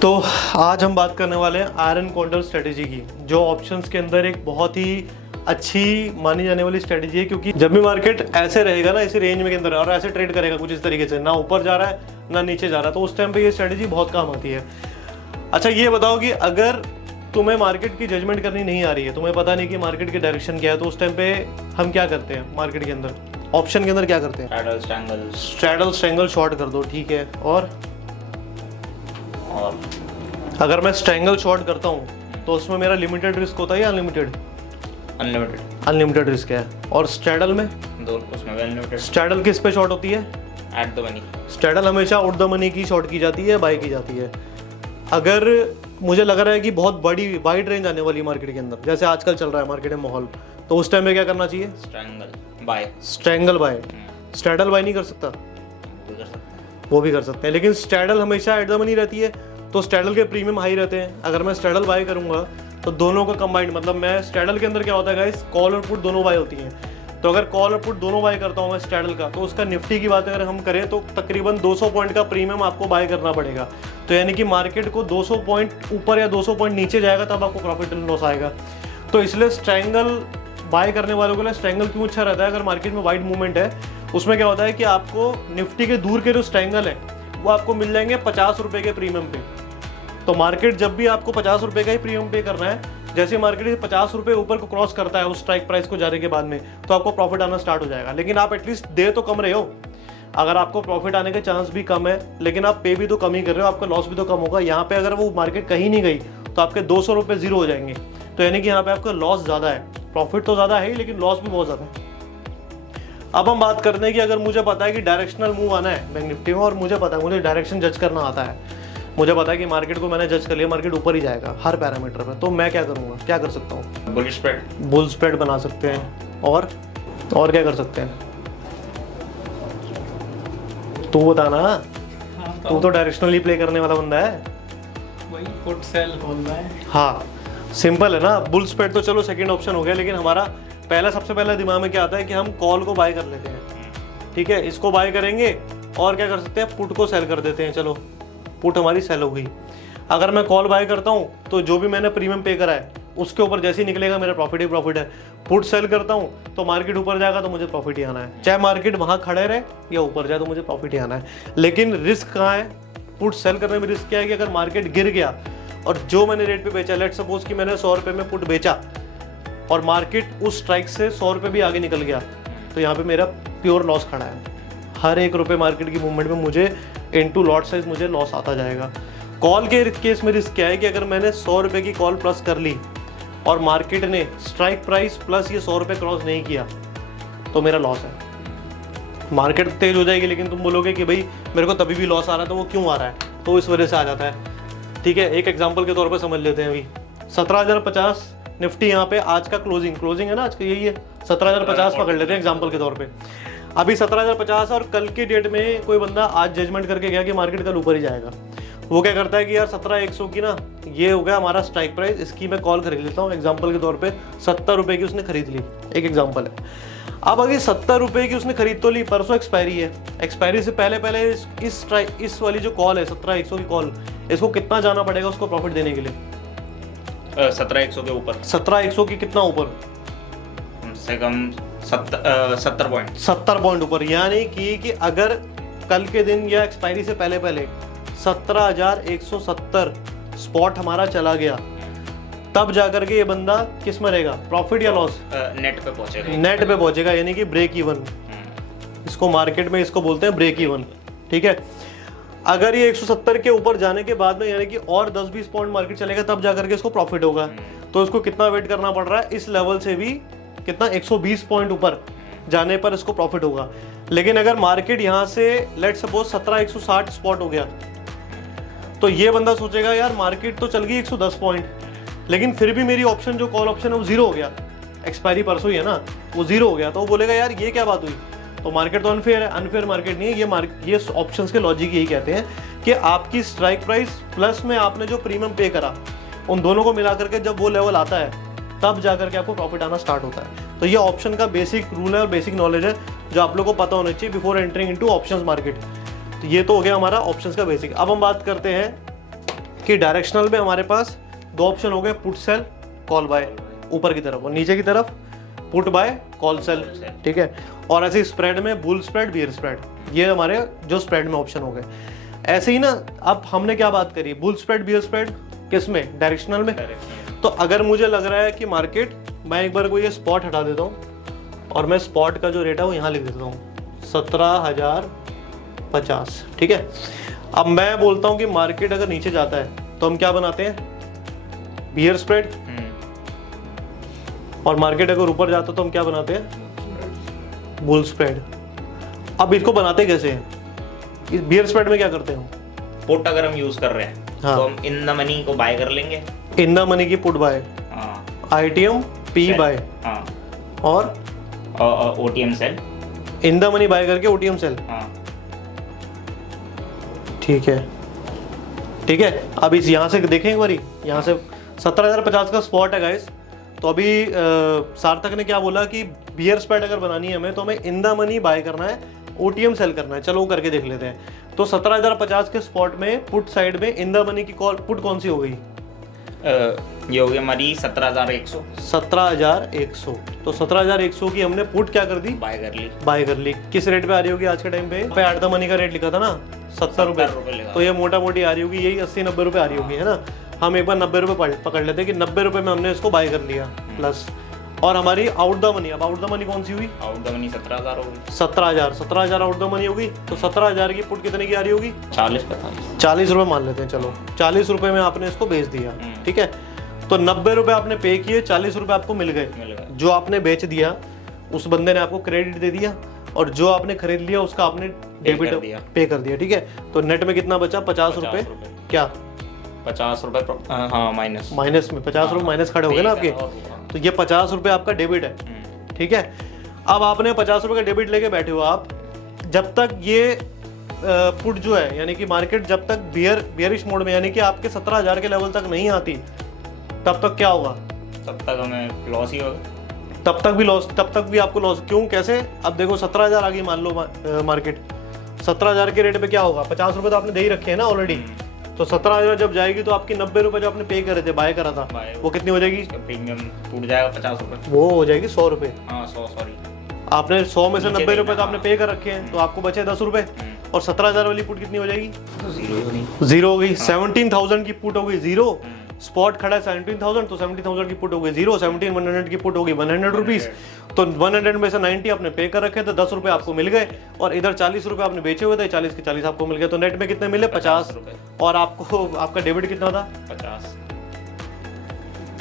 तो आज हम बात करने वाले हैं आयरन कॉन्डर स्ट्रेटेजी की, जो ऑप्शंस के अंदर एक बहुत ही अच्छी मानी जाने वाली स्ट्रेटेजी है। क्योंकि जब भी मार्केट ऐसे रहेगा ना, इसी रेंज में के अंदर और ऐसे ट्रेड करेगा कुछ इस तरीके से, ना ऊपर जा रहा है ना नीचे जा रहा है, तो उस टाइम पे ये स्ट्रेटेजी बहुत काम आती है। अच्छा ये बताओ कि अगर तुम्हें मार्केट की जजमेंट करनी नहीं आ रही है, तुम्हें पता नहीं कि मार्केट की डायरेक्शन क्या है, तो उस टाइम पे हम क्या करते हैं मार्केट के अंदर, ऑप्शन के अंदर क्या करते हैं? स्ट्रैडल स्ट्रैंगल शॉर्ट कर दो, ठीक है। और अगर मैं स्ट्रैंगल शॉर्ट करता हूँ तो उसमें मेरा लिमिटेड रिस्क होता है या अनलिमिटेड? अनलिमिटेड रिस्क है। और स्ट्रैडल में उसमें अनलिमिटेड। स्ट्रैडल किस पे शॉर्ट होती है? At the money. स्ट्रैडल हमेशा आउट द मनी की शॉर्ट की जाती है, बाय की जाती है। अगर मुझे लग रहा है कि बहुत बड़ी वाइड रेंज आने वाली है मार्केट के अंदर, जैसे आजकल चल रहा है मार्केट में माहौल, तो उस टाइम में क्या करना चाहिए? Strangle bye. स्ट्रैडल बाय नहीं कर सकता? वो भी कर सकते हैं, लेकिन स्ट्रैडल हमेशा एट द मनी रहती है, तो स्ट्रैडल के प्रीमियम हाई रहते हैं। अगर मैं स्ट्रैडल बाय करूंगा तो दोनों का कंबाइंड, मतलब मैं स्ट्रैडल के अंदर क्या होता है गाइस, कॉल और पुट दोनों बाय होती हैं। तो अगर कॉल और पुट दोनों बाय करता हूं मैं स्ट्रैडल का, तो उसका निफ्टी की बात अगर हम करें तो तकरीबन 200 पॉइंट का प्रीमियम आपको बाय करना पड़ेगा। तो यानी कि मार्केट को 200 पॉइंट ऊपर या 200 पॉइंट नीचे जाएगा तब आपको प्रॉफिट एंड लॉस आएगा। तो इसलिए स्ट्रैंगल बाय करने वालों के लिए स्ट्रैंगल क्यों अच्छा रहता है? अगर मार्केट में वाइड मूवमेंट है, उसमें क्या होता है कि आपको निफ्टी के दूर के जो स्ट्रैंगल है वो आपको मिल जाएंगे 50 रुपए के प्रीमियम पे। तो मार्केट जब भी आपको 50 रुपए का ही प्रीमियम पे करना है, जैसे मार्केट 50 रुपए ऊपर को क्रॉस करता है उस स्ट्राइक प्राइस को जाने के बाद में, तो आपको प्रॉफिट आना स्टार्ट हो जाएगा। लेकिन आप एटलीस्ट दे तो कम रहे हो। अगर आपको प्रॉफिट आने के चांस भी कम है, लेकिन आप पे भी तो कम ही कर रहे हो, आपका लॉस भी तो कम होगा। यहाँ पे अगर वो मार्केट कहीं नहीं गई तो आपके 200 रुपये जीरो हो जाएंगे। तो यानी कि यहाँ पे आपका लॉस ज़्यादा है, प्रॉफिट तो ज़्यादा है ही, लेकिन लॉस भी बहुत ज़्यादा है। अब हम बात करते हैं कि अगर मुझे पता है कि डायरेक्शनल मूव आना है बैंक निफ्टी में, और मुझे पता है, मुझे डायरेक्शन जज करना आता है, मुझे पता है कि मार्केट को मैंने जज कर लिया, मार्केट ऊपर ही जाएगा हर पैरामीटर पे, तो मैं क्या करूँगा, क्या कर सकता हूँ? बुल स्प्रेड बना सकते हैं। और क्या कर सकते हैं? तू बता ना। तू तो डायरेक्शनली प्ले करने वाला बंदा है। वही पुट सेल बोलना है। हाँ सिंपल है ना। बुल स्प्रेड तो चलो सेकंड ऑप्शन हो गया, लेकिन हमारा सबसे पहला दिमाग में क्या आता है कि हम कॉल को बाय कर लेते हैं, ठीक है, इसको बाय करेंगे और क्या कर सकते हैं, पुट को सेल कर देते हैं। चलो पुट हमारी सेल हो गई। अगर मैं कॉल बाय करता हूँ तो जो भी मैंने प्रीमियम पे करा है उसके ऊपर जैसे ही निकलेगा मेरा प्रॉफिट ही प्रॉफिट है। पुट सेल करता हूँ तो मार्केट ऊपर जाएगा तो मुझे प्रॉफिट ही आना है, चाहे मार्केट वहाँ खड़े रहे या ऊपर जाए तो मुझे प्रॉफिट ही आना है। लेकिन रिस्क कहाँ है? पुट सेल करने में रिस्क क्या है कि अगर मार्केट गिर गया और जो मैंने रेट पे बेचा, लेट सपोज कि मैंने 100 रुपये में पुट बेचा और मार्केट उस स्ट्राइक से 100 रुपये भी आगे निकल गया, तो यहाँ पे मेरा प्योर लॉस खड़ा है। हर 1 रुपये मार्केट की मूवमेंट में मुझे इनटू लॉट साइज मुझे लॉस आता जाएगा। कॉल के केस में रिस्क क्या है कि अगर मैंने 100 रुपये की कॉल प्लस कर ली और मार्केट ने स्ट्राइक प्राइस प्लस ये 100 रुपये क्रॉस नहीं किया, तो मेरा लॉस है। मार्केट तेज हो जाएगी, लेकिन तुम बोलोगे कि भाई मेरे को तभी भी लॉस आ रहा है, तो वो क्यों आ रहा है? तो इस वजह से आ जाता है। ठीक है, एक एग्जांपल के तौर पे समझ लेते हैं। अभी 17,050 निफ्टी यहाँ पे आज का क्लोजिंग है ना, आज का यही है 17,050 पकड़ लेते हैं एग्जांपल के तौर पे। अभी 17,050 और कल की डेट में कोई बंदा आज जजमेंट करके गया कि मार्केट कल ऊपर ही जाएगा। वो क्या करता है कि यार 17,100 की ना, ये हो गया हमारा स्ट्राइक प्राइस, इसकी मैं कॉल खरीद लेता हूँ। एग्जाम्पल के तौर पे 70 रुपये की उसने खरीद ली, एक एग्जाम्पल है। अब अगर 70 रुपये की उसने खरीद तो ली, परसों एक्सपायरी है, एक्सपायरी से पहले इस वाली जो कॉल है 17,100 की कॉल, इसको कितना जाना पड़ेगा उसको प्रॉफिट देने के लिए? 17,100 के ऊपर। 17,100 की कितना ऊपर? कम से कम 70 पॉइंट ऊपर। यानी कि अगर कल के दिन या एक्सपायरी से पहले 17,170 स्पॉट हमारा चला गया, तब जाकर के ये बंदा किस में रहेगा, प्रॉफिट या लॉस? नेट पे पहुंचेगा। नेट पे पहुंचेगा, यानी कि ब्रेक इवन। इसको मार्केट में इसको बोलते हैं ब्रेक इवन। ठीक है, अगर ये 170 के ऊपर जाने के बाद में, यानी कि और 10-20 पॉइंट मार्केट चलेगा, तब जाकर के इसको प्रॉफिट होगा। तो इसको कितना वेट करना पड़ रहा है? इस लेवल से भी कितना, 120 पॉइंट ऊपर जाने पर इसको प्रॉफिट होगा। लेकिन अगर मार्केट यहाँ से लेट सपोज 17,160 स्पॉट हो गया, तो ये बंदा सोचेगा यार मार्केट तो चल गई 110 पॉइंट, लेकिन फिर भी मेरी ऑप्शन जो कॉल ऑप्शन है वो जीरो हो गया, एक्सपायरी परसों ही है ना, वो जीरो हो गया। तो वो बोलेगा यार ये क्या बात हुई? तो मार्केट तो अनफेयर है। अनफेयर मार्केट नहीं है ये ऑप्शंस के लॉजिक यही कहते हैं कि आपकी स्ट्राइक प्राइस प्लस में आपने जो प्रीमियम पे करा, उन दोनों को मिला करके जब वो लेवल आता है, तब जाकर के आपको प्रॉफिट आना स्टार्ट होता है। तो ये ऑप्शन का बेसिक रूल है और बेसिक नॉलेज है जो आप लोगों को पता होना चाहिए before entering into options market. तो ये तो हो गया हमारा ऑप्शंस का बेसिक। अब हम बात करते हैं कि डायरेक्शनल में हमारे पास दो ऑप्शन हो गए, पुट सेल कॉल बाय ऊपर की तरफ, और नीचे की तरफ पुट बाय कॉल सेल, ठीक है। और ऐसे स्प्रेड में बुल स्प्रेड बियर स्प्रेड, ये हमारे जो स्प्रेड में ऑप्शन हो गए। ऐसे ही ना अब हमने क्या बात करी, बुल स्प्रेड बियर स्प्रेड किस में, डायरेक्शनल में। तो अगर मुझे लग रहा है कि मार्केट, मैं एक बार को ये स्पॉट हटा देता हूँ और मैं स्पॉट का जो रेट है वो यहाँ लिख देता हूँ 17,050, ठीक है। अब मैं बोलता हूँ कि मार्केट अगर नीचे जाता है तो हम क्या बनाते हैं, बियर स्प्रेड, और मार्केट अगर ऊपर जाता है तो हम क्या बनाते हैं, बुल स्प्रेड। अब इसको बनाते कैसे हैं, इस बियर स्प्रेड में क्या करते हैं, पुट अगर हम यूज कर रहे हैं हाँ। तो हम इन द मनी को बाय कर लेंगे, इन द मनी की put buy, ITM P buy, और OTM sell, in the money buy करके ओटीएम सेल, ठीक है, ठीक है। अब इस यहाँ से देखें एक बारी, यहाँ से 17,050 का स्पॉट है गाइस। तो अभी सार्थक ने क्या बोला कि बियर स्प्रेड अगर बनानी है हमें तो हमें इन द मनी बाय करना है, ओटीएम सेल करना है। चलो वो करके देख लेते हैं। तो 17,050 के स्पॉट में पुट साइड में इन द मनी की कॉल पुट कौन सी हो गई, ये हो गई हमारी 17,100, 17,100। तो 17,100 की हमने पुट क्या कर दी, बाय कर ली। किस रेट पे आ रही होगी आज के टाइम पे एट द मनी का रेट लिखा था ना 70 रुपए, तो ये मोटा मोटी आ रही होगी यही 80-90 रुपए आ रही होगी, है ना। हम एक बार 90 रुपए पकड़ लेते हैं कि 90 रुपए में हमने इसको बाय कर लिया प्लस, और हमारी आउट द मनी, अब आउट द मनी कौन सी हुई, आउट द मनी 17,000 होगी, 17,000 आउट द मनी होगी। तो 17,000 की पुट कितने की आ रही होगी, 40 रुपए मान लेते हैं, चलो 40 रुपए में आपने इसको बेच दिया, ठीक है। तो 90 रुपए आपने पे किए, 40 रुपए आपको मिल गए। जो आपने बेच दिया उस बंदे ने आपको क्रेडिट दे दिया, और जो आपने खरीद लिया उसका आपने डेबिट पे कर दिया, ठीक है। तो नेट में कितना बचा, 50 रुपए, क्या 50 रुपए, हाँ माइनस में 50 रुपए माइनस खड़े हो गए ना आपके। तो ये 50 रुपए आपका डेबिट है, ठीक है। अब आपने 50 रुपए का डेबिट लेके बैठे हो आप, जब तक ये पुट जो है यानी कि मार्केट जब तक बियरिश मोड में यानी कि आपके 17,000 के लेवल तक नहीं आती, तब तक क्या होगा, तब तक हमें लॉस ही होगा, तब तक भी लॉस, तब तक भी आपको लॉस। क्यों, कैसे, अब देखो 17,000 आ गई मान लो मार्केट, 17,000 के रेट पे क्या होगा, 50 रुपए तो आपने दे ही रखे हैं ना ऑलरेडी। तो 17,000 जब जाएगी तो आपकी 90 रुपए जो आपने पे करे थे, बाय करा था, वो कितनी हो जाएगी, प्रीमियम टूट जाएगा 50 रुपए, वो हो जाएगी 100 रुपए। हाँ 100, सॉरी, आपने 100 में से 90 रुपए तो आपने पे कर रखे हैं, तो आपको बचे 10 रुपए, और 17,000 वाली पुट कितनी हो जाएगी, जीरो हो गई। 17,000 की पुट हो गई जीरो, स्पॉट खड़ा है 17,000, तो 70,000 की पुट हो गई जीरो, 17,100 की पुट हो गई 100 रुपीज। तो 100 में से 90 आपने पे कर रखे थे, 10 रुपए आपको मिल गए, और इधर 40 रुपए आपने बेचे हुए थे, 40 के 40 आपको मिल गए। तो नेट में कितने मिले, 50 रुपए, और आपको आपका डेबिट कितना था, 50,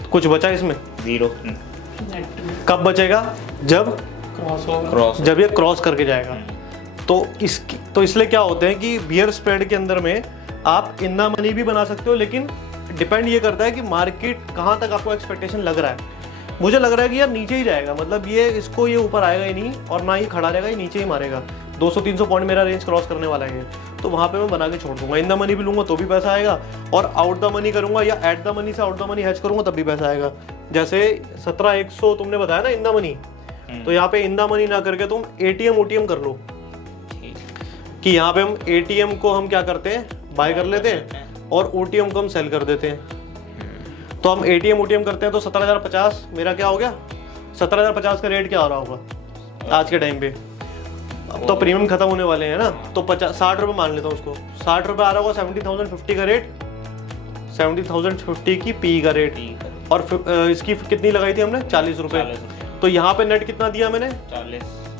कुछ बचा इसमें, जीरो। कब बचेगा, जब क्रॉस जब ये क्रॉस करके जाएगा। तो इसलिए क्या होते हैं कि बियर स्प्रेड के अंदर में आप इन द मनी भी बना सकते हो, लेकिन डिपेंड ये करता है कि मार्केट कहाँ तक आपको एक्सपेक्टेशन लग रहा है। मुझे लग रहा है कि यार नीचे ही जाएगा, मतलब ये इसको ये ऊपर आएगा ही नहीं, और ना ही खड़ा रहेगा, ये नीचे ही मारेगा। 200-300 पॉइंट मेरा रेंज क्रॉस करने वाला है, तो वहाँ पे मैं बना के छोड़ दूंगा। इन द मनी भी लूंगा तो भी पैसा आएगा, और आउट द मनी करूंगा या एट द मनी से आउट द मनी हैच करूंगा तब भी पैसा आएगा। जैसे 17,100 तुमने बताया ना इन द मनी, तो यहाँ पे इन द मनी ना करके तुम एटीएम ओटीएम कर लो, कि यहाँ पे हम एटीएम को हम क्या करते हैं, बाय कर लेते हैं, और ओटीएम को हम सेल कर देते हैं। तो हम एटीएम ओटीएम करते हैं, तो 17,050 मेरा क्या हो गया, 17,050 का रेट क्या हो रहा होगा आज के टाइम पे। अब तो प्रीमियम खत्म होने वाले हैं ना, तो 60 रुपये मान लेता हूँ उसको, 60 रुपये आ रहा होगा, 70,050 का रेट, 70,050 की पी का रेट, और इसकी कितनी लगाई थी हमने, 40 रुपये। तो यहाँ पे नेट कितना दिया मैंने,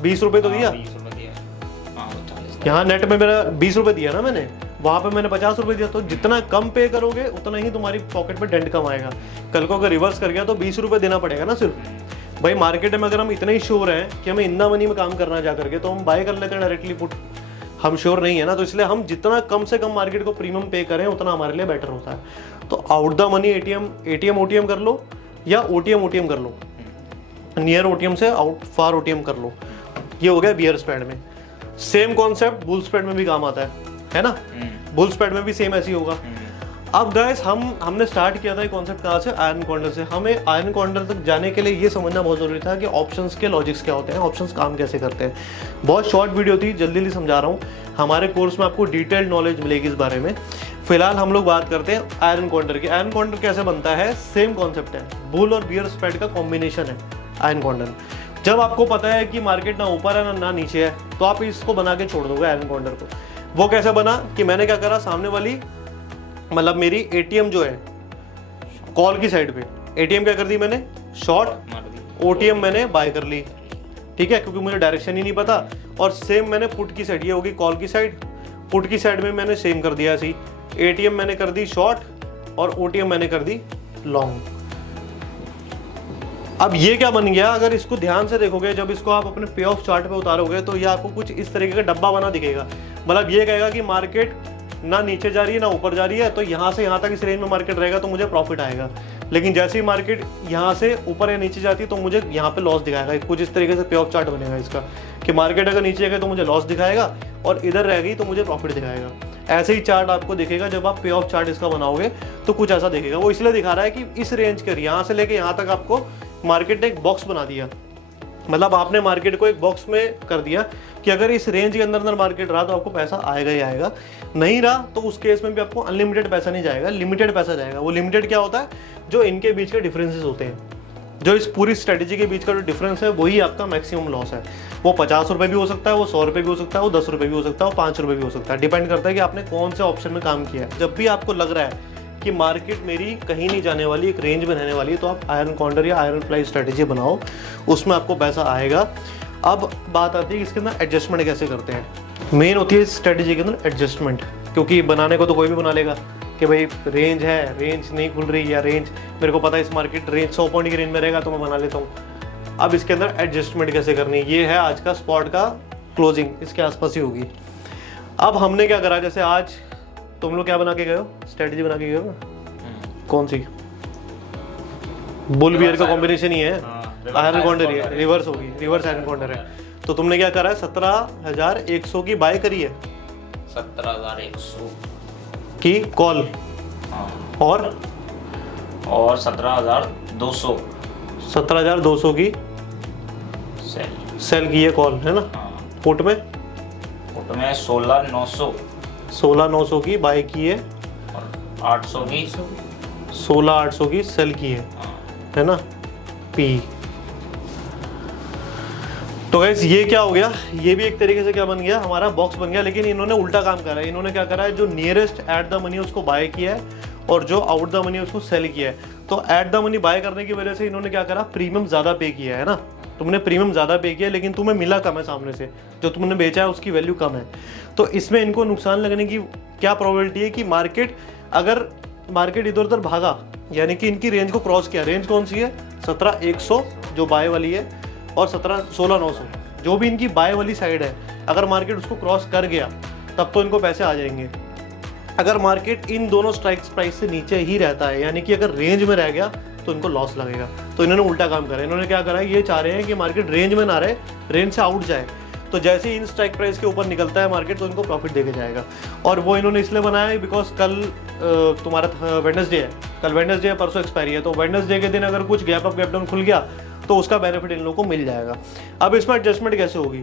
20 रुपये तो दिया, यहाँ नेट में मेरा 20 रुपये दिया ना मैंने, वहाँ पे मैंने 50 रुपये दिया। तो जितना कम पे करोगे उतना ही तुम्हारी पॉकेट में डेंट कम आएगा। कल को अगर रिवर्स कर गया तो 20 रुपये देना पड़ेगा ना सिर्फ। भाई मार्केट में अगर हम इतने ही श्योर हैं कि हमें इन द मनी में काम करना जा करके, तो हम बाय कर लेते हैं डायरेक्टली पुट। हम श्योर नहीं है ना, तो इसलिए हम जितना कम से कम मार्केट को प्रीमियम पे करें उतना हमारे लिए बेटर होता है। तो out the money ATM OTM कर लो, या ओटीएम कर लो, नियर ओटीएम से आउट फार ओटीएम कर लो। ये हो गया बियर स्प्रेड में। सेम कॉन्सेप्ट बुल स्प्रेड में भी काम आता है ना। बुल स्प्रेड में भी सेम ऐसी होगा। अब गाइस हमने स्टार्ट किया था ये कॉन्सेप्ट कहाँ से, आयरन कॉर्नर से। हमें आयरन कॉर्नर तक जाने के लिए ये समझना बहुत जरूरी था कि ऑप्शंस के लॉजिक्स क्या होते हैं, ऑप्शंस काम कैसे करते हैं। बहुत शॉर्ट वीडियो थी, जल्दी समझा रहा हूँ। हमारे कोर्स में आपको डिटेल्ड नॉलेज मिलेगी इस बारे में। फिलहाल हम लोग बात करते हैं आयरन कॉन्डर की। आयरन कॉन्डर कैसे बनता है, सेम कॉन्सेप्ट है, बुल और बियर स्प्रेड का कॉम्बिनेशन है आयरन कॉन्डर। जब आपको पता है कि मार्केट ना ऊपर है ना नीचे है, तो आप इसको बना के छोड़ दोगे आयरन कॉन्डर को। वो कैसे बना कि मैंने क्या करा, सामने वाली मतलब मेरी एटीएम जो है कॉल की साइड पे, एटीएम क्या कर दी मैंने, शॉर्ट, मार दी। ओटीएम मैंने बाय कर ली, ठीक है, क्योंकि मुझे डायरेक्शन ही नहीं पता। और सेम मैंने पुट की साइड, ये होगी कॉल की साइड, पुट की साइड में मैंने सेम कर दिया ऐसी, एटीएम मैंने कर दी शॉर्ट और ओटीएम मैंने कर दी लॉन्ग। अब ये क्या बन गया, अगर इसको ध्यान से देखोगे, जब इसको आप अपने पे ऑफ चार्ट पे उतारोगे तो ये आपको कुछ इस तरीके का डब्बा बना दिखेगा। मतलब ये कहेगा कि मार्केट ना नीचे जा रही है ना ऊपर जा रही है, तो यहाँ से यहाँ तक इस रेंज में मार्केट रहेगा तो मुझे प्रॉफिट आएगा। लेकिन जैसे ही मार्केट यहाँ से ऊपर या नीचे जाती है तो मुझे यहाँ पे लॉस दिखाएगा। कुछ इस तरीके से पे ऑफ चार्ट बनेगा इसका, कि मार्केट अगर नीचे गई तो मुझे लॉस दिखाएगा और इधर रह गई तो मुझे प्रॉफिट दिखाएगा। ऐसे ही चार्ट आपको दिखेगा जब आप पे ऑफ चार्ट इसका बनाओगे तो कुछ ऐसा दिखेगा। वो इसलिए दिखा रहा है कि इस रेंज के यहाँ से लेके यहाँ तक आपको मार्केट ने एक बॉक्स बना दिया। मतलब आपने मार्केट को एक बॉक्स में कर दिया कि अगर इस रेंज के अंदर मार्केट रहा तो आपको पैसा आएगा ही आएगा, नहीं रहा तो उस केस में भी आपको अनलिमिटेड पैसा नहीं जाएगा, लिमिटेड पैसा जाएगा। वो लिमिटेड क्या होता है, जो इनके बीच के डिफरेंसेस होते हैं, जो इस पूरी स्ट्रेटेजी के बीच का जो डिफरेंस है वही आपका मैक्सिमम लॉस है। वो 50 रुपये भी हो सकता है, वो 100 रुपये भी हो सकता है, वो 10 रुपये भी हो सकता है, वो 5 रुपये भी हो सकता है। डिपेंड करता है कि आपने कौन से ऑप्शन में काम किया है। जब भी आपको लग रहा है कि मार्केट मेरी कहीं नहीं जाने वाली, एक रेंज में रहने वाली है, तो आप आयरन कॉन्डर या आयरन फ्लाई स्ट्रेटेजी बनाओ, उसमें आपको पैसा आएगा। अब बात आती है कि इसके अंदर एडजस्टमेंट कैसे करते हैं। मेन होती है इस स्ट्रेटेजी के अंदर एडजस्टमेंट, क्योंकि बनाने को तो कोई भी बना लेगा कि भाई रेंज है, रेंज नहीं खुल रही, या रेंज मेरे को पता है इस मार्केट रेंज 100 पॉइंट की रेंज में रहेगा तो मैं बना लेता हूँ। अब इसके अंदर एडजस्टमेंट कैसे करनी, ये है आज का स्पॉट का क्लोजिंग, इसके आसपास ही होगी। अब हमने क्या करा, जैसे आज तुम लोग क्या बना के गए हो, स्ट्रेटेजी बना के गए हो ना, कौन सी, बुल बियर का कॉम्बिनेशन ही है, आयरन कॉन्डर ही है, रिवर्स होगी, रिवर्स आयरन कॉन्डर है। तो तुमने क्या करा है, 17,100 की बाय करी है, 17,100 की कॉल, और 17,200 17,200 की सेल सेल की है कॉल, है ना। पुट में 16,900 16,900 की बाय की है और 800 की 16,800 की सेल की है ना, पी। तो गाइस ये क्या हो गया, ये भी एक तरीके से क्या बन गया, हमारा बॉक्स बन गया। लेकिन इन्होंने उल्टा काम करा है। इन्होंने क्या करा है, जो नियरेस्ट एट द मनी उसको बाय किया है और जो आउट द मनी उसको सेल किया है। तो एट द मनी बाय करने की वजह से इन्होंने क्या करा, प्रीमियम ज्यादा पे किया है ना। तुमने प्रीमियम ज्यादा पे किया लेकिन तुम्हें मिला कम है, सामने से जो तुमने बेचा है उसकी वैल्यू कम है। तो इसमें इनको नुकसान लगने की क्या प्रोबेबिलिटी है कि मार्केट, अगर मार्केट इधर उधर भागा, यानी कि इनकी रेंज को क्रॉस किया, रेंज कौन सी है, 17,100 जो बाय वाली है और 16,900 जो भी इनकी बाय वाली साइड है, अगर मार्केट उसको क्रॉस कर गया तब तो इनको पैसे आ जाएंगे। अगर मार्केट इन दोनों स्ट्राइक्स प्राइस से नीचे ही रहता है, यानी कि अगर रेंज में रह गया तो इनको लॉस लगेगा। तो इन्होंने उल्टा काम करा। इन्होंने क्या करा, ये चाह रहे हैं कि मार्केट रेंज में ना रहे, रेंज से आउट जाए। तो जैसे ही इन स्ट्राइक प्राइस के ऊपर निकलता है मार्केट तो इनको प्रॉफिट देके जाएगा। और वो इन्होंने इसलिए बनाया है बिकॉज कल तुम्हारा वेडनेसडे है, कल वेडनेसडे है, परसों एक्सपायरी है। तो वेडनेसडे के दिन अगर कुछ गैप अप गैप डाउन खुल गया तो उसका बेनिफिट इन लोगों को मिल जाएगा। अब इसमें एडजस्टमेंट कैसे होगी,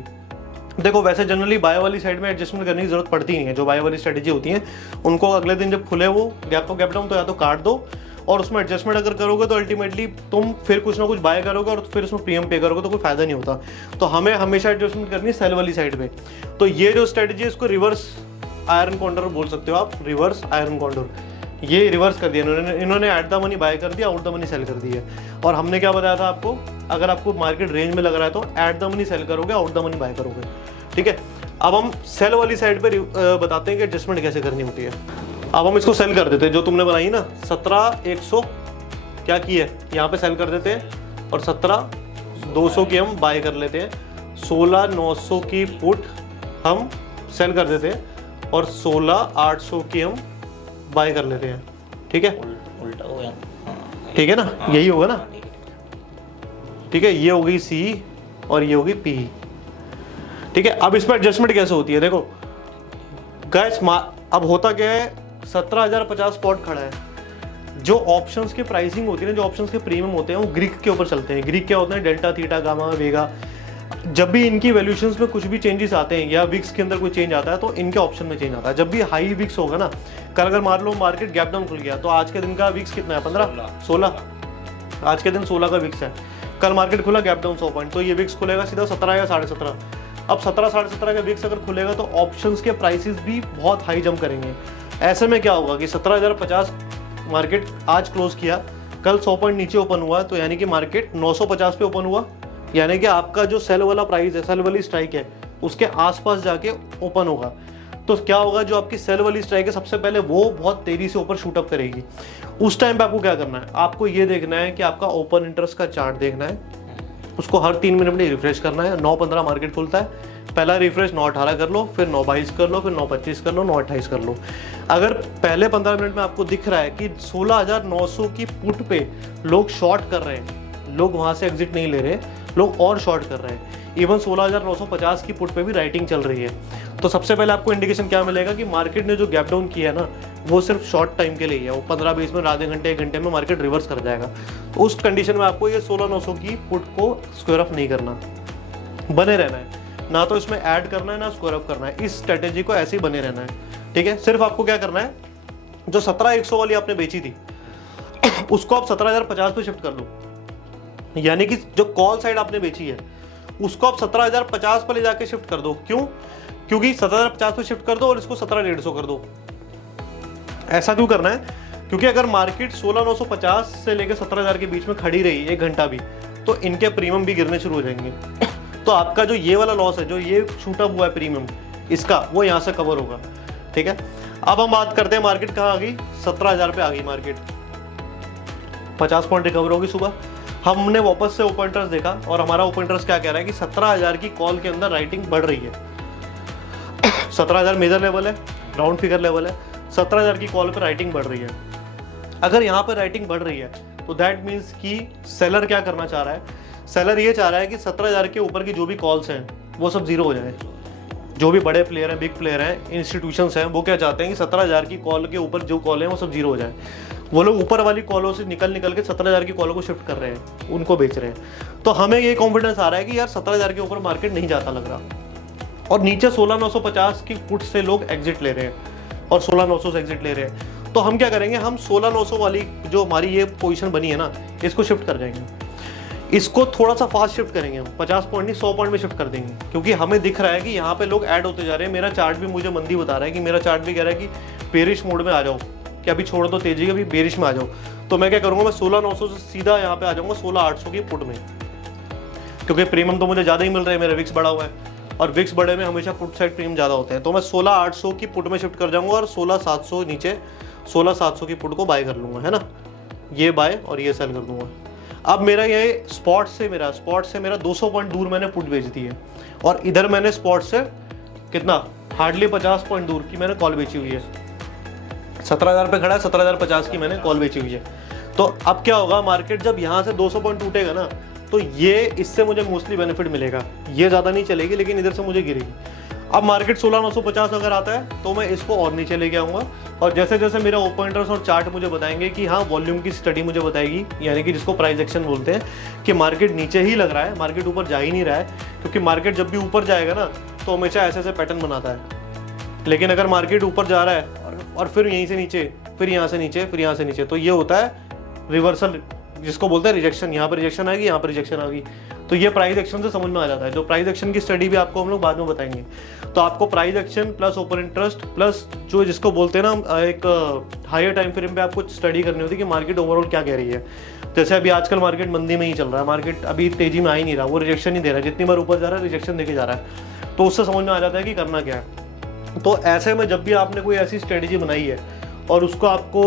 देखो वैसे जनरली बाय वाली साइड में एडजस्टमेंट करने की जरूरत पड़ती नहीं है। जो बाय वाली स्ट्रेटेजी होती है उनको अगले दिन जब खुले वो गैप अप गैप डाउन तो या तो काट दो, और उसमें एडजस्टमेंट अगर करोगे तो अल्टीमेटली तुम फिर कुछ ना कुछ बाय करोगे और फिर उसमें प्रीमियम पे करोगे तो कोई फायदा नहीं होता। तो हमें हमेशा एडजस्टमेंट करनी है सेल वाली साइड पे। तो ये जो स्ट्रेटेजी है इसको रिवर्स आयरन कॉन्डर बोल सकते हो आप, रिवर्स आयरन कॉन्डर। ये रिवर्स कर दिया इन्होंने एट द मनी बाय कर दिया, आउट द मनी सेल कर दिया। और हमने क्या बताया था आपको, अगर आपको मार्केट रेंज में लग रहा है तो एट द मनी सेल करोगे, आउट द मनी बाय करोगे, ठीक है। अब हम सेल वाली साइड पे बताते हैं कि एडजस्टमेंट कैसे करनी होती है। अब हम इसको सेल कर देते हैं, जो तुमने बनाई ना 17,100 क्या की है यहाँ पे सेल कर देते हैं, और 17,200 की हम बाय कर लेते हैं। 16,900 की पुट हम सेल कर देते हैं और 16,800 की हम बाय कर लेते हैं, ठीक है। उल्टा हो गया, ठीक है ना, यही होगा ना, ठीक है। ये होगी सी और ये होगी पी, ठीक है। अब इसमें एडजस्टमेंट कैसे होती है, देखो गाइस अब होता क्या है, 17,050 स्पॉट खड़ा है। जो ऑप्शंस की प्राइसिंग होती है ना, जो ऑप्शंस के प्रीमियम होते हैं वो ग्रीक के ऊपर चलते हैं। ग्रीक क्या होते हैं, डेल्टा, थीटा, गामा, वेगा। जब भी इनकी वैल्यूएशंस में कुछ भी चेंजेस आते हैं या विक्स के अंदर कोई चेंज आता है तो इनके ऑप्शन में चेंज आता है। जब भी हाई विक्स होगा ना, कल अगर मान लो मार्केट गैप डाउन खुल गया तो आज के दिन का विक्स कितना है, 15 16, आज के दिन 16 का विक्स है। कल मार्केट खुला गैप डाउन 100 पॉइंट, तो ये विक्स खुलेगा सीधा 17 या 17.5। अब 17 17.5 का विक्स अगर खुलेगा तो ऑप्शंस के प्राइसेस भी बहुत हाई जंप करेंगे। ऐसे में क्या होगा कि 17,050 मार्केट आज क्लोज किया, कल 100 पॉइंट नीचे ओपन हुआ, तो यानी कि मार्केट 950 पे ओपन हुआ, यानी कि आपका जो सेल वाला प्राइस है, सेल वाली स्ट्राइक है, उसके आसपास जाके ओपन होगा। तो क्या होगा, जो आपकी सेल वाली स्ट्राइक है सबसे पहले वो बहुत तेजी से ऊपर शूट अप करेगी। उस टाइम पे आपको क्या करना है, आपको ये देखना है कि आपका ओपन इंटरेस्ट का चार्ट देखना है, उसको हर 3 मिनट में रिफ्रेश करना है। 9:15 मार्केट खुलता है, पहला रिफ्रेश 9:18 कर लो, फिर 9:22 कर लो, फिर 9:25 कर लो, 9:28 कर लो। अगर पहले 15 मिनट में आपको दिख रहा है कि 16,900 की पुट पे लोग शॉर्ट कर रहे हैं, लोग वहां से एग्जिट नहीं ले रहे, लोग और शॉर्ट कर रहे हैं, इवन 16,950 की पुट पे भी राइटिंग चल रही है, तो सबसे पहले आपको इंडिकेशन क्या मिलेगा कि मार्केट ने जो गैप डाउन किया है ना, वो सिर्फ शॉर्ट टाइम के लिए है। वो 15-20 मिनट, आधे घंटे, 1 घंटे में मार्केट रिवर्स कर जाएगा। तो उस कंडीशन में आपको ये 16,900 की पुट को स्क्वायर ऑफ नहीं करना, बने रहना है, ना तो इसमें ऐड करना है ना स्क्वायर ऑफ करना है। इस स्ट्रेटेजी को ऐसे ही बने रहना है, ठीक है। सिर्फ आपको क्या करना है, जो 17,100 वाली आपने बेची थी उसको आप 17,050 पे शिफ्ट कर लो, यानी कि जो कॉल साइड आपने बेची है उसको आप 17,050 पर ले जाके शिफ्ट कर दो। क्यों? क्योंकि 17,050 पे शिफ्ट कर दो और इसको 17,150 कर दो। ऐसा क्यों करना है? क्योंकि अगर मार्केट 16,950 से लेकर 17,000 के बीच में खड़ी रही 1 घंटा भी, तो इनके प्रीमियम भी गिरने शुरू हो जाएंगे। तो आपका जो ये वाला लॉस है, जो ये छूटा हुआ है प्रीमियम इसका, वो यहाँ से कवर होगा, ठीक है। अब हम बात करते हैं मार्केट कहाँ आ गई, 17,000 पे आ गई मार्केट, 50 पॉइंट रिकवर होगी सुबह। हमने वापस से ओपन इंटरेस्ट देखा और हमारा ओपन इंटरेस्ट क्या कह रहा है कि 17,000 की कॉल के अंदर राइटिंग बढ़ रही है। 17,000 मेजर लेवल है, राउंड फिगर लेवल है, 17,000 की कॉल पर राइटिंग बढ़ रही है। अगर यहाँ पर राइटिंग बढ़ रही है तो दैट मीन्स कि सेलर क्या करना चाह रहा है, सेलर ये चाह रहा है कि 17,000 के ऊपर की जो भी कॉल्स हैं वो सब जीरो हो जाए। जो भी बड़े प्लेयर हैं, बिग प्लेयर हैं, इंस्टीट्यूशंस हैं, वो क्या चाहते हैं कि 17,000 की कॉल के ऊपर जो कॉल हैं वो सब जीरो हो जाए। वो लोग ऊपर वाली कॉलों से निकल के 17,000 की कॉलों को शिफ्ट कर रहे हैं, उनको बेच रहे हैं। तो हमें ये कॉन्फिडेंस आ रहा है कि यार 17,000 के ऊपर मार्केट नहीं जाता लग रहा, और नीचे 16,950 की पुट से लोग एग्जिट ले रहे हैं और 16,900 से एग्जिट ले रहे हैं। तो हम क्या करेंगे, हम 16,900 वाली जो हमारी ये पोजीशन बनी है ना, इसको शिफ्ट कर जाएंगे, इसको थोड़ा सा फास्ट शिफ्ट करेंगे हम, 50 पॉइंट नहीं 100 पॉइंट में शिफ्ट कर देंगे, क्योंकि हमें दिख रहा है कि यहाँ पे लोग ऐड होते जा रहे हैं। मेरा चार्ट भी मुझे मंदी बता रहा है, कि मेरा चार्ट भी कह रहा है कि बेरिश मोड में आ जाओ, कि अभी छोड़ दो तेजी, अभी बेरिश में आ जाओ। तो मैं क्या करूँगा, मैं 16,900 से सीधा यहाँ पे आ जाऊँगा 16,800 की पुट में, क्योंकि प्रीमियम तो मुझे ज़्यादा ही मिल रहा है, मेरा विक्स बढ़ा हुआ है, और विक्स बड़े में हमेशा पुट साइड प्रीमियम ज़्यादा होते हैं। तो मैं 16,800 की पुट में शिफ्ट कर जाऊँगा और 16,700 नीचे 16,700 की पुट को बाय कर लूँगा, है ना, ये बाय और ये सेल कर दूँगा। अब मेरा ये स्पॉट से मेरा 200 पॉइंट दूर मैंने पुट बेच दी है, और इधर मैंने स्पॉट से कितना, हार्डली 50 पॉइंट दूर की मैंने कॉल बेची हुई है। 17,000 पे खड़ा है, 17,050 की मैंने कॉल बेची हुई है। तो अब क्या होगा, मार्केट जब यहाँ से 200 पॉइंट टूटेगा ना, तो ये इससे मुझे मोस्टली बेनिफिट मिलेगा, ये ज़्यादा नहीं चलेगी, लेकिन इधर से मुझे गिरेगी। अब मार्केट 16,950 अगर आता है तो मैं इसको और नीचे लेके आऊँगा, और जैसे जैसे मेरा ओपन इंटरेस्ट और चार्ट मुझे बताएंगे कि हाँ, वॉल्यूम की स्टडी मुझे बताएगी, यानी कि जिसको प्राइस एक्शन बोलते हैं, कि मार्केट नीचे ही लग रहा है, मार्केट ऊपर जा ही नहीं रहा है, क्योंकि मार्केट जब भी ऊपर जाएगा ना तो हमेशा ऐसे ऐसे पैटर्न बनाता है। लेकिन अगर मार्केट ऊपर जा रहा है और फिर यहीं से नीचे, फिर यहाँ से नीचे, फिर यहाँ से नीचे, तो ये होता है रिवर्सल, जिसको बोलते हैं रिजेक्शन। यहाँ पर रिजेक्शन आएगी, यहाँ पर रिजेक्शन आ गई, तो ये प्राइस एक्शन से समझ में आ जाता है। जो प्राइस एक्शन की स्टडी भी आपको हम लोग बाद में बताएंगे। तो आपको price action plus open interest plus जो जिसको बोलते हैं ना, एक हायर टाइम फ्रेम पे आपको स्टडी करनी होती है कि मार्केट ओवरऑल क्या कह रही है। जैसे अभी आजकल मार्केट मंदी में ही चल रहा है, मार्केट अभी तेजी में आ ही नहीं रहा, वो रिजेक्शन ही दे रहा है, जितनी बार ऊपर जा रहा है रिजेक्शन देके जा रहा है, तो उससे समझ में आ जाता है कि करना क्या है। तो ऐसे में जब भी आपने कोई ऐसी स्ट्रेटेजी बनाई है और उसको आपको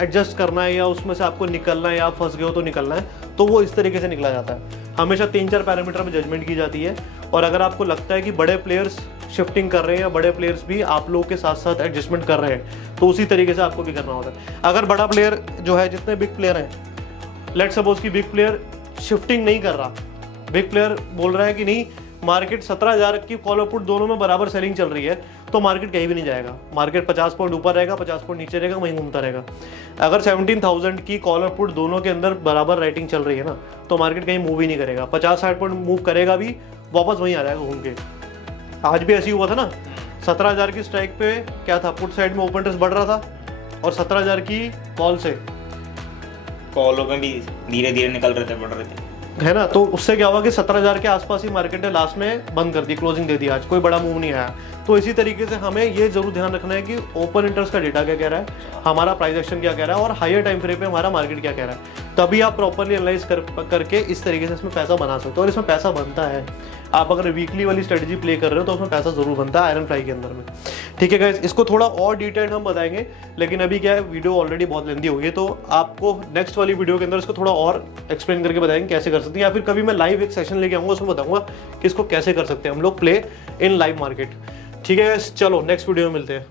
एडजस्ट करना है, या उसमें से आपको निकलना है, या आप फंस गए हो तो निकलना है, तो वो इस तरीके से निकला जाता है। हमेशा 3-4 पैरामीटर में जजमेंट की जाती है, और अगर आपको लगता है कि बड़े प्लेयर्स शिफ्टिंग कर रहे हैं या बड़े प्लेयर्स भी आप लोगों के साथ साथ एडजस्टमेंट कर रहे हैं, तो उसी तरीके से आपको भी करना होता है। अगर बड़ा प्लेयर जो है, जितने बिग प्लेयर हैं, लेट्स सपोज कि बिग प्लेयर शिफ्टिंग नहीं कर रहा, बिग प्लेयर बोल रहा है कि नहीं, मार्केट 17,000 की कॉल और पुट दोनों में बराबर सेलिंग चल रही है, तो मार्केट कहीं भी नहीं जाएगा, मार्केट 50 पॉइंट ऊपर रहेगा, 50 पॉइंट नीचे रहेगा, वहीं घूमता रहेगा। अगर 17,000 की कॉल और पुट दोनों के अंदर बराबर राइटिंग चल रही है ना, तो मार्केट कहीं मूव ही नहीं करेगा, 50-60 पॉइंट मूव करेगा भी वापस वहीं आ जाएगा घूम के। आज भी ऐसे ही हुआ था ना, 17,000 की स्ट्राइक पे क्या था, पुट साइड में ओपन इंटरेस्ट बढ़ रहा था और 17,000 की कॉल से, कॉलों में भी धीरे धीरे निकल रहे थे, बढ़ रहे थे, है ना। तो उससे क्या हुआ कि 17,000 के आसपास ही मार्केट ने लास्ट में बंद कर दी, क्लोजिंग दे दी, आज कोई बड़ा मूव नहीं आया। तो इसी तरीके से हमें ये जरूर ध्यान रखना है कि ओपन इंटरेस्ट का डेटा क्या कह रहा है, हमारा प्राइस एक्शन क्या कह रहा है और हायर टाइम फ्रेम पे हमारा मार्केट क्या कह रहा है, तभी आप प्रॉपरली एनालाइज करके इस तरीके से इसमें पैसा बना सकते हो। और इसमें पैसा बनता है, आप अगर वीकली वाली स्ट्रेटजी प्ले कर रहे हो तो उसमें पैसा जरूर बनता है आयरन फ्लाई के अंदर में। ठीक है गाइस, इसको थोड़ा और डिटेल्ड हम बताएंगे, लेकिन अभी क्या है, वीडियो ऑलरेडी बहुत लेंदी हो गई है, तो आपको नेक्स्ट वाली वीडियो के अंदर इसको थोड़ा और एक्सप्लेन करके बताएंगे कैसे कर सकते हैं, या फिर कभी मैं लाइव एक सेशन लेके आऊँगा, उसमें बताऊंगा कि इसको कैसे कर सकते हैं हम लोग प्ले इन लाइव मार्केट। ठीक है गाइस, चलो नेक्स्ट वीडियो में मिलते हैं।